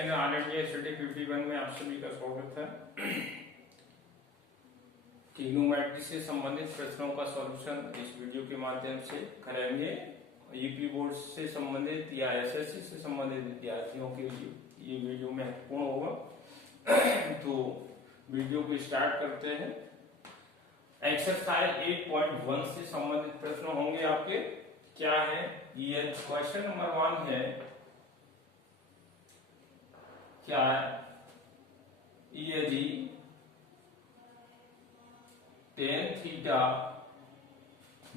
Channel all India study 51 में आप सभी का स्वागत है। ट्रिग्नोमेट्री से संबंधित प्रश्नों का सॉल्यूशन इस वीडियो के माध्यम से करेंगे। यूपी बोर्ड से संबंधित या एसएससी से संबंधित विद्यार्थियों के लिए ये वीडियो महत्वपूर्ण होगा। तो वीडियो को स्टार्ट करते हैं। एक्सरसाइज 8.1 से संबंधित प्रश्न होंगे आपके। क्या है ये? क्वेश्चन नंबर 1 है, क्या यदि tan थीटा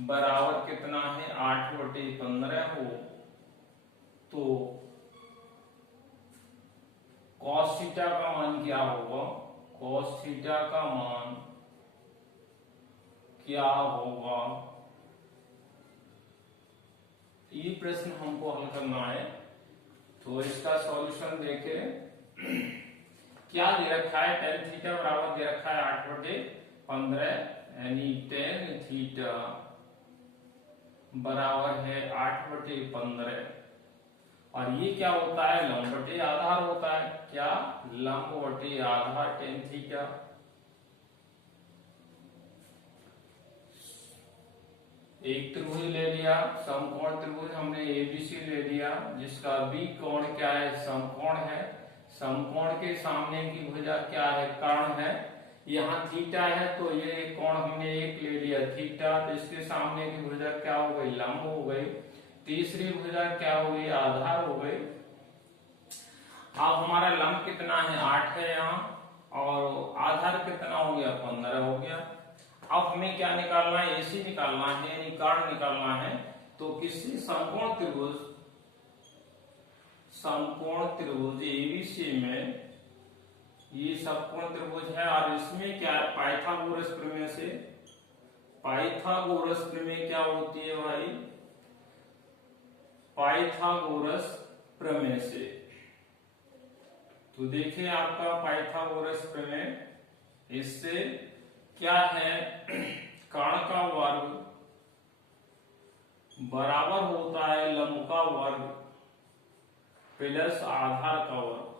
बराबर कितना है 8/15 हो तो cos थीटा का मान क्या होगा? cos थीटा का मान क्या होगा? ये प्रश्न हमको हल करना है। तो इसका सॉल्यूशन देखें। क्या दे रखा है? tan थीटा बराबर दे रखा है 8/15, यानी tan थीटा बराबर है 8/15। और ये क्या होता है? लंब बटे आधार होता है। क्या? लंब बटे आधार tan थीटा। एक त्रिभुज ले लिया, समकोण त्रिभुज हमने एबीसी ले लिया, जिसका बी कोण क्या है? समकोण है। समकोण के सामने की भुजा क्या है? कर्ण है। यहाँ थीटा है तो ये कोण हमने एक ले लिया थीटा, तो इसके सामने की भुजा क्या हो गई? लंब हो गई। तीसरी भुजा क्या हो गई? आधार हो गई। अब हमारा लंब कितना है? 8 है यहाँ, और आधार कितना हो गया? 15 हो गया। अब हमें क्या निकालना है? एसी निकालना है, यानी कर्ण निकालना है। तो किसी समकोण त्रिभुज एबीसी में, ये समकोण त्रिभुज है, और इसमें क्या है? पाइथागोरस प्रमेय से। पाइथागोरस प्रमेय क्या होती है भाई? पाइथागोरस प्रमेय से। तो देखिए आपका पाइथागोरस प्रमेय, इससे क्या है? कर्ण का वर्ग बराबर होता है लंब का वर्ग प्लस आधार का वर्ग।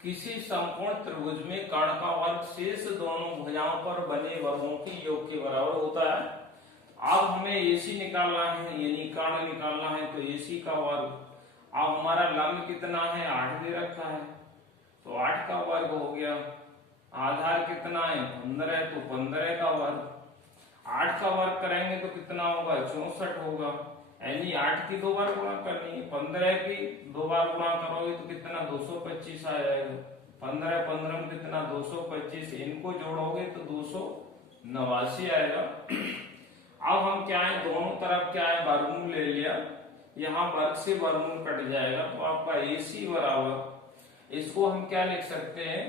किसी समकोण त्रिभुज में कर्ण का वर्ग शेष दोनों भुजाओं पर बने वर्गों के योग के बराबर होता है। अब हमें एसी निकालना है, यानी कर्ण निकालना है, तो एसी का वर्ग। अब हमारा लंब कितना है? 8 दे रखा है, तो 8 का वर्ग हो गया। आधार कितना है? 15, तो 15 का वर्ग। 8 का वर्ग करेंगे तो कितना होगा? 64 होगा। यानी 8 की 2 बार गुणा करनी है, 15 की 2 बार गुणा करोगे तो कितना? 225 आ जाएगा। 15 15 में कितना? 225। इनको जोड़ोगे तो 289 आएगा। अब हम क्या है? दोनों तरफ क्या है? वर्गमूल ले लिया। यहाँ वर्ग से वर्गमूल कट जाएगा, तो आपका एसी बराबर, इसको हम क्या लिख सकते हैं?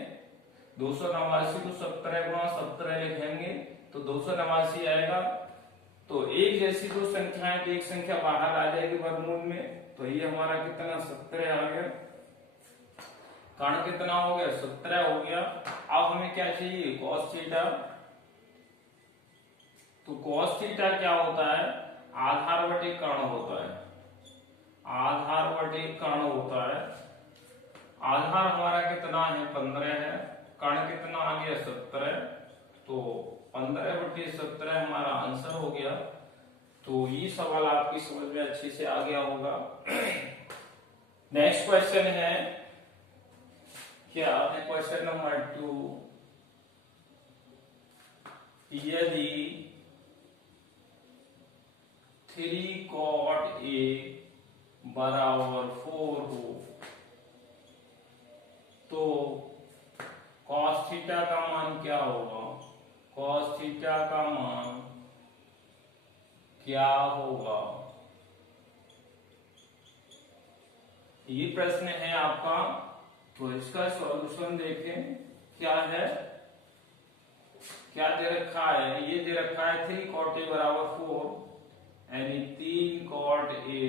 289 को 17 गुणा 17 लिखेंगे तो 289 आएगा। तो एक जैसी दो संख्याएं, तो एक संख्या बाहर आ जाएगी वर्गमूल में, तो ये हमारा कितना? 17 आ गया। कर्ण कितना हो गया? 17 हो गया। अब हमें क्या चाहिए? cos theta. तो cos थीटा क्या होता है? आधार बटे कर्ण होता है। आधार बटे कर्ण होता है। आधार हमारा कितना है? 15 है। कर्ण कितना आ गया? 17। तो 15/17 हमारा आंसर हो गया। तो ये सवाल आपकी समझ में अच्छे से आ गया होगा। नेक्स्ट क्वेश्चन है, क्या है? क्वेश्चन नंबर 2, यदि 3 cot A बराबर 4 हो तो cos थीटा का मान क्या होगा? cos थीटा का मान क्या होगा? ये प्रश्न है आपका। तो इसका सॉल्यूशन देखें। क्या है? क्या दे रखा है? ये दे रखा है 3 cot A बराबर 4, यानी 3 cot A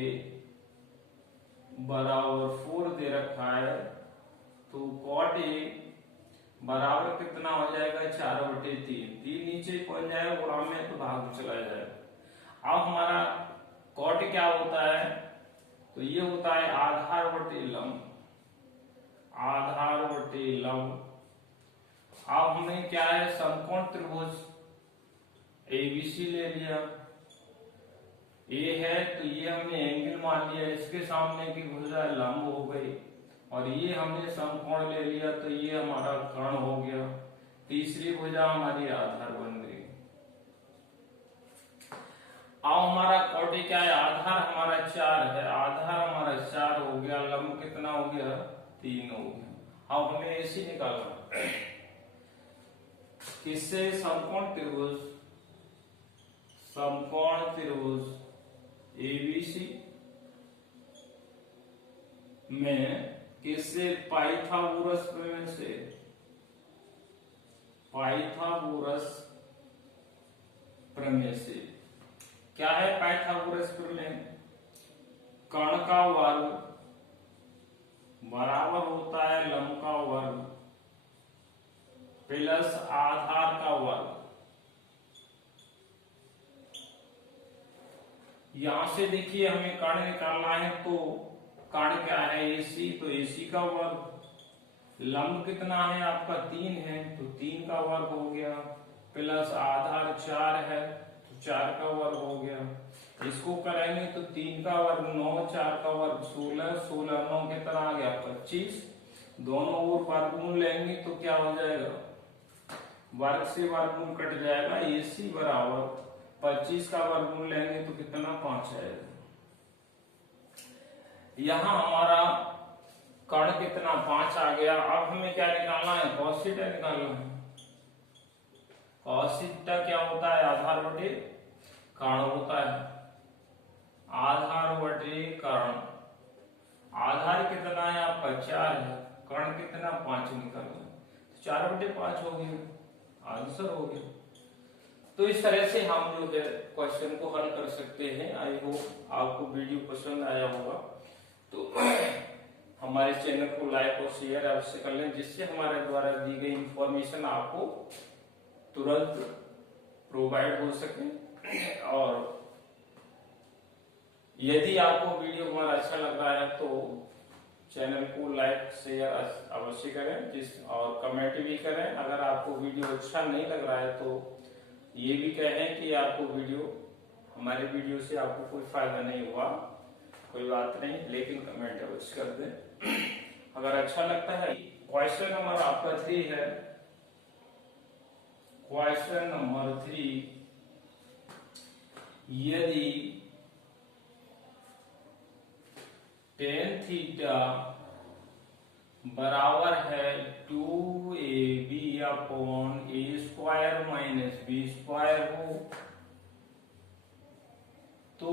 बराबर 4 दे रखा है। तो cot A बराबर कितना हो जाएगा? 4/3। 3 नीचे पहुंच जाएगा, गुणा में तो भाग चला जाएगा। अब हमारा cot क्या होता है? तो ये होता है आधार बटे लंब, आधार बटे लंब। अब हमें क्या है, समकोण त्रिभुज एबीसी ले लिया, ए है तो ये हमने एंगल मान लिया, इसके सामने की भुजा लंब हो गई, और ये हमने समकोण ले लिया तो ये हमारा कर्ण हो गया, तीसरी भुजा हमारी आधार बन गई। अब हमारा कोटि क्या है, आधार हमारा 4 है, आधार हमारा 4 हो गया, लंब कितना हो गया, 3 हो गया। अब हमें ऐसी निकालना किससे, समकोण त्रिभुज, समकोण त्रिभुज एबीसी में किससे, पाइथागोरस प्रमेय से, पाइथागोरस प्रमेय से। क्या है पाइथागोरस प्रमेय, कर्ण का वर्ग बराबर होता है लंब का वर्ग प्लस आधार का वर्ग। यहां से देखिए हमें कर्ण निकालना है, तो कर्ण क्या है, AC, तो AC का वर्ग, लंब कितना है आपका 3 है, तो 3 का वर्ग हो गया, प्लस आधार 4 है तो 4 का वर्ग हो गया। इसको करेंगे तो 3 का वर्ग 9, 4 का वर्ग 16, 16 9 कितना आ गया 25, दोनों ओर वर्गमूल लेंगे तो क्या हो जाएगा, वर्ग से वर्गमूल कट जाएगा, AC बराबर 25 का वर्गमूल लेंगे तो कितना 5 आएगा। यहां हमारा कर्ण कितना 5 आ गया। अब हमें क्या निकालना है, cos थीटा निकालना है। cos थीटा क्या होता है, आधार बटे कर्ण होता है, आधार बटे कर्ण। आधार कितना है आपका 4 है, कर्ण कितना 5 निकालना, तो 4 बटे 5 हो गया, आंसर हो गया। तो इस तरह से हम जो है क्वेश्चन को हल कर सकते हैं। आई होप आपको वीडियो पसंद आया होगा, तो हमारे चैनल को लाइक और शेयर अवश्य कर लें, जिससे हमारे द्वारा दी गई इंफॉर्मेशन आपको तुरंत प्रोवाइड हो सके। और यदि आपको वीडियो हमारा अच्छा लग रहा है तो चैनल को लाइक शेयर अवश्य करें, और कमेंट भी करें। अगर आपको वीडियो अच्छा नहीं लग रहा है तो ये भी कहें कि आपको हमारे वीडियो से आपको कोई फायदा नहीं हुआ, कोई बात नहीं, लेकिन कमेंट अवश्य कर दें। अगर अच्छा लगता है, क्वेश्चन नंबर आपका 3 है, क्वेश्चन नंबर 3, यदि tan थीटा बराबर है 2ab upon a square minus b square हो, तो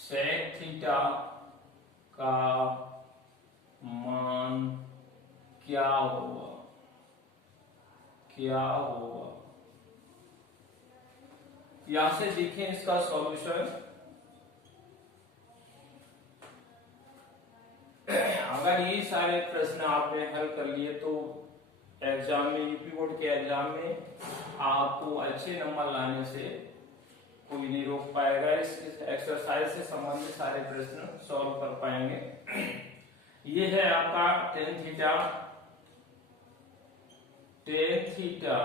sec थीटा का मान क्या होगा, क्या होगा। यहां से देखें इसका सॉल्यूशन। अगर ये सारे प्रश्न आपने हल कर लिए तो एग्जाम में, यूपी बोर्ड के एग्जाम में आपको अच्छे नंबर लाने से कोई नहीं रोक पाएगा। इस एक्सरसाइज से संबंधित सारे प्रश्न सॉल्व कर पाएंगे। ये है आपका tan थीटा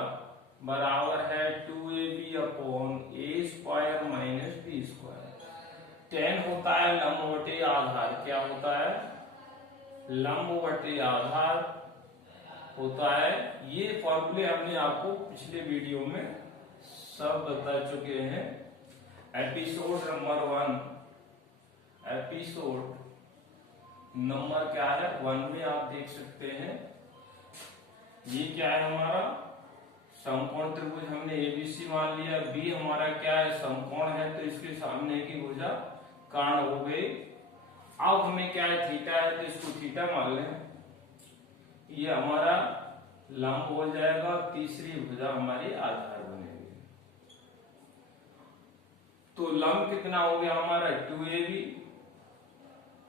बराबर है 2ab upon a square minus b square. tan होता है लंब बटे आधार, क्या होता है, लंब बटे आधार होता है। ये फॉर्मूले हमने आपको पिछले वीडियो में सब बता चुके हैं। एपिसोड नंबर 1, एपिसोड नंबर क्या है 1 में आप देख सकते हैं। ये क्या है हमारा समकोण त्रिभुज, हमने एबीसी मान लिया, बी हमारा क्या है समकोण है, तो इसके सामने की भुजा कर्ण हो गई। अब हमें क्या है थीटा है, तो इसको थीटा मान लें, ये हमारा लंब हो जाएगा, तीसरी भुजा हमारी आधार बनेगी। तो लंब कितना हो गया हमारा 2ab,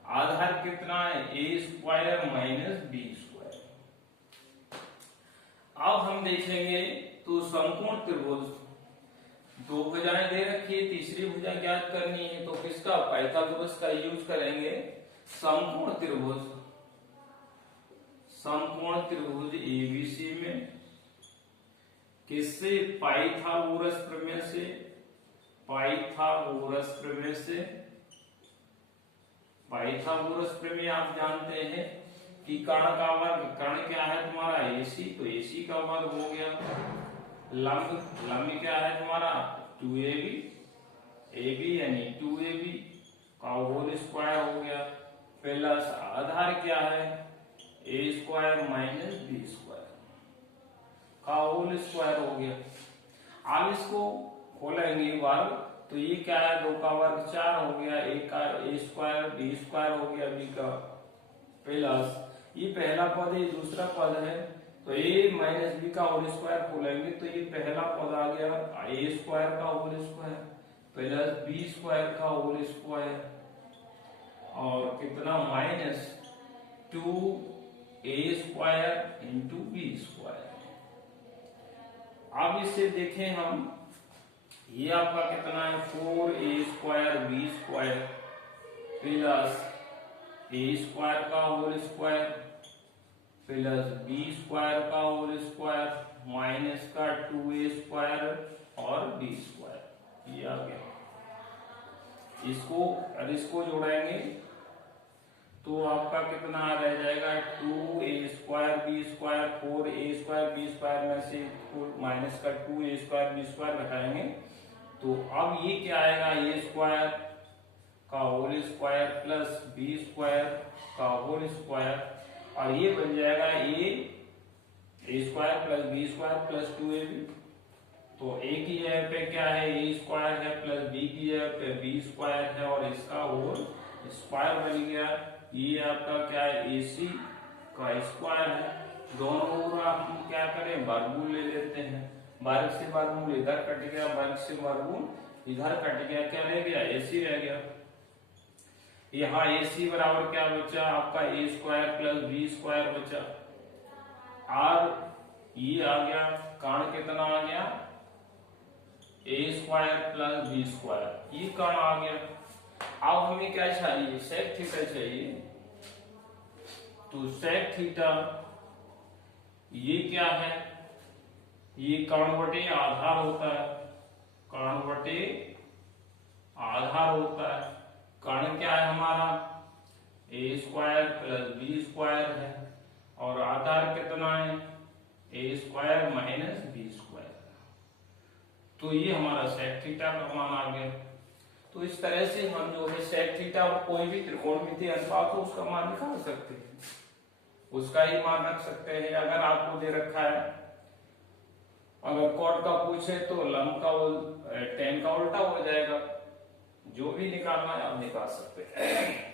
आधार कितना है a square minus b square. अब हम देखेंगे तो समकोण त्रिभुज दो भुजाएं दे रखी है, तीसरी भुजा ज्ञात करनी है, तो किसका, पाइथागोरस का यूज करेंगे। समकोण त्रिभुज, समकोण त्रिभुज एबीसी में किससे, पाइथागोरस प्रमेय से, पाइथागोरस प्रमेय से। पाइथागोरस प्रमेय आप जानते हैं कि कर्ण का वर्ग, कर्ण क्या है तुम्हारा एसी, तो एसी का वर्ग हो गया, लंब, लंब क्या है तुम्हारा 2ab, ab यानी 2ab का होल स्क्वायर हो गया, प्लस आधार क्या है a square minus B square का होल स्क्वायर हो गया। अब इसको खोलेंगे वर्ग, तो ये क्या है, 2 का वर्ग 4 हो गया, a का a स्क्वायर बी स्क्वायर हो गया, b का प्लस ये पहला पद है, दूसरा पद है, तो a माइनस बी का होल स्क्वायर खोलेंगे तो ये पहला पद आ गया a स्क्वायर का whole square plus B square का होल स्क्वायर और कितना minus 2a square into B square. अब इसे देखें हम, ये आपका कितना है 4a square B square plus a square का whole square plus B square का होल स्क्वायर माइनस का 2a स्क्वायर और बी स्क्वायर, ये आ गया। इसको और इसको जोड़ेंगे तो आपका कितना रह जाएगा 2a square B square, 4a square B square में से माइनस का 2a स्क्वायर बी स्क्वायर घटाएंगे तो अब ये क्या आएगा, a स्क्वायर का whole square plus B square का होल स्क्वायर और ये बन जाएगा a square plus B square plus 2ab। तो a की जगह पे क्या है a स्क्वायर है प्लस b की जगह पे b स्क्वायर है और इसका होल स्क्वायर बन गया। ये आपका क्या है ac का स्क्वायर है, दोनों ओर हम क्या करें वर्गमूल ले लेते हैं, वर्ग से वर्गमूल इधर कट गया, वर्ग से वर्गमूल इधर कट गया, क्या रह गया ac रह गया। यहाँ ac बराबर क्या बचा आपका a square plus B square बचा और ये आ गया कर्ण कितना आ गया a square plus B square, ये कर्ण आ गया। अब हमें क्या चाहिए, सेक थीटा चाहिए, तो सेक थीटा ये क्या है, ये कर्ण बटे आधार होता है, कर्ण बटे आधार होता है। कर्ण क्या है हमारा a square plus B square है और आधार कितना है a square minus B square, तो ये हमारा सेक थीटा का मान आ गया। तो इस तरह से हम जो है सेक थीटा कोई भी त्रिकोणमितीय अनुपात हो उसका मान निकाल सकते हैं, उसका ही मान रख सकते हैं। अगर आपको दे रखा है, अगर कॉट का पूछे तो लंब का tan का उल्टा हो जाएगा, जो भी निकालना है आप निकाल सकते हैं।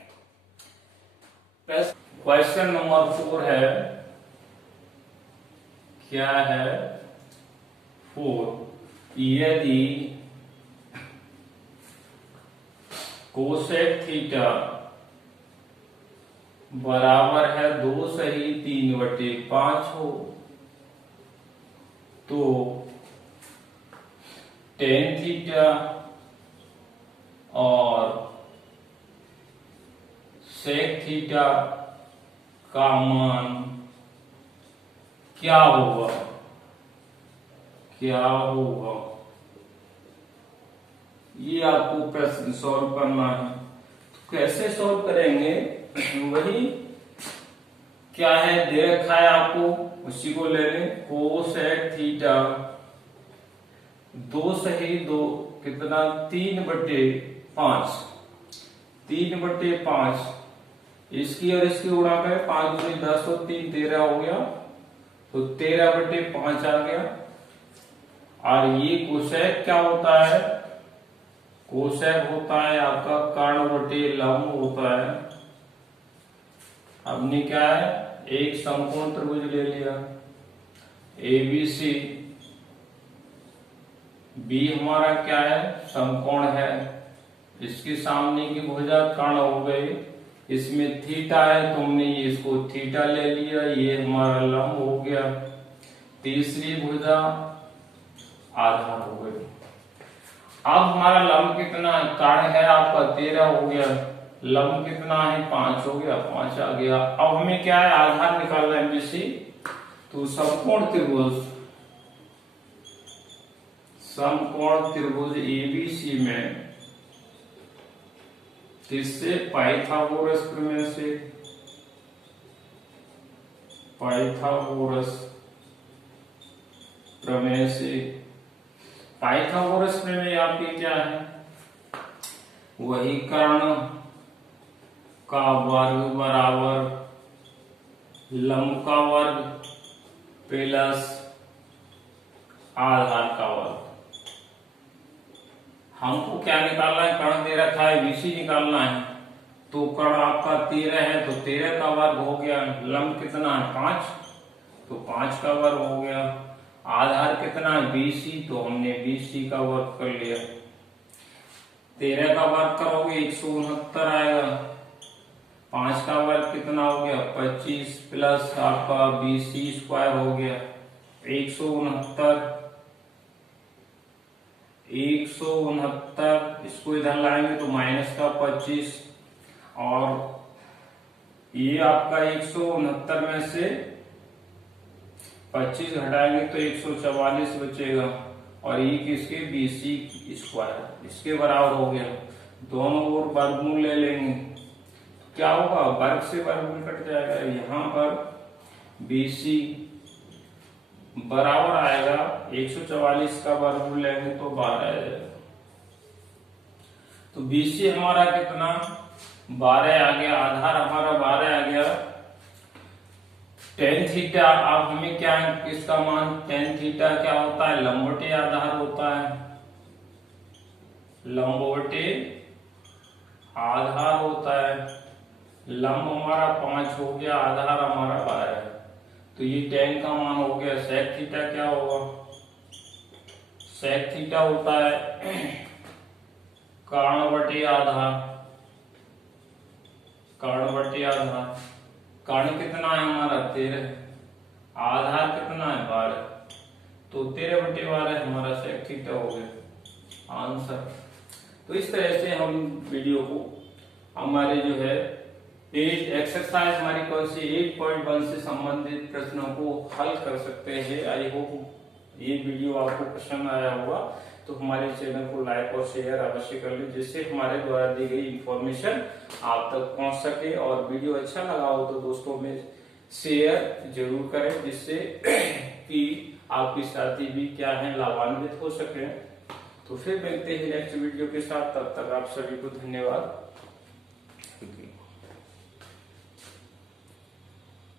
क्वेश्चन नंबर 4 है, क्या है 4, यदि कोसेक थीटा बराबर है 2 सही 3/5 हो तो टेन थीटा और सेक थीटा का मान क्या होगा, क्या होगा, ये आपको प्रश्न सॉल्व करना है। तो कैसे सॉल्व करेंगे, वही क्या है दे रखा है आपको उसी को ले लें। कोसेक थीटा 2 सही 2 कितना 3/5, 3/5 इसकी और इसकी उड़ा पे 5 दूनी 10 और 3 13 हो गया, तो 13/5 आ गया। और ये कोसेक क्या होता है, कोसेक होता है आपका कर्ण बटे लंब होता है। हमने क्या है एक समकोण त्रिभुज ले लिया ABC, B हमारा क्या है समकोण है, इसके सामने की भुजा कर्ण हो गई, इसमें थीटा है तुमने इसको थीटा ले लिया, ये हमारा लंब हो गया, तीसरी भुजा आधार हो गई। अब हमारा लंब कितना है, कारण है आपका 13 हो गया, लंब कितना है 5 हो गया, 5 आ गया। अब हमें क्या है, आधार निकालना है बीसी। तो समकोण त्रिभुज एबीसी में किससे, पाइथागोरस प्रमेय से, पाइथागोरस प्रमेय से। पाइथागोरस प्रमेय आपकी क्या है, वही कर्ण का वर्ग बराबर लंब का वर्ग प्लस आधार का वर्ग। हमको क्या निकालना है, कर्ण दे रखा है बीसी निकालना है। तो कर्ण आपका 13 है, तो 13 का वर्ग हो गया, लंब कितना है 5, तो 5 का वर्ग हो गया। आधार कितना है बीसी, तो हमने बीसी का वर्ग कर लिया। 13 का वर्ग करोगे 169 आएगा, 5 का वर्ग कितना हो गया 25 प्लस आपका बीसी स्क्वायर हो गया 169। इसको इधर लाएंगे तो माइनस का 25, और ये आपका 169 में से 25 घटाएंगे तो 144 बचेगा, और ये किसके बीसी स्क्वायर इसके बराबर हो गया। दोनों ओर वर्गमूल ले लेंगे, क्या होगा, वर्ग से वर्गमूल कट जाएगा। यहाँ पर बीसी बराबर आएगा 144 का वर्गमूल लेंगे तो 12 आ जाएगा। तो बीसी हमारा कितना 12 आ गया, आधार हमारा 12 आ गया। टेन थीटा, अब हमें क्या है किसका मान, टेन थीटा क्या होता है, लंबवटी आधार होता है, लंबवटी आधार होता है। लंब हमारा 5 हो गया, आधार हमारा 12 है, तो ये टेन का मान हो गया। सेक थीटा क्या होगा, सेक थीटा होता है कर्ण बटे आधार, कर्ण बटे आधार। कर्ण कितना है हमारा 13, आधार कितना है 12, तो 13 बटे 12 हमारा सेक थीटा हो गया आंसर। तो इस तरह से हम वीडियो को हमारे जो है पेज एक्सरसाइज हमारी कौन सी 8.1 से संबंधित प्रश्नों को हल कर सकते हैं। आई होप ये वीडियो आपको पसंद आया होगा, तो हमारे चैनल को लाइक और शेयर अवश्य कर लें, जिससे हमारे द्वारा दी गई इंफॉर्मेशन आप तक पहुंच सके। और वीडियो अच्छा लगा हो तो दोस्तों में शेयर जरूर करें, जिससे कि आपके साथी भी क्या है लाभान्वित हो सके। तो फिर मिलते हैं नेक्स्ट वीडियो के साथ, तब तक आप सभी को धन्यवाद।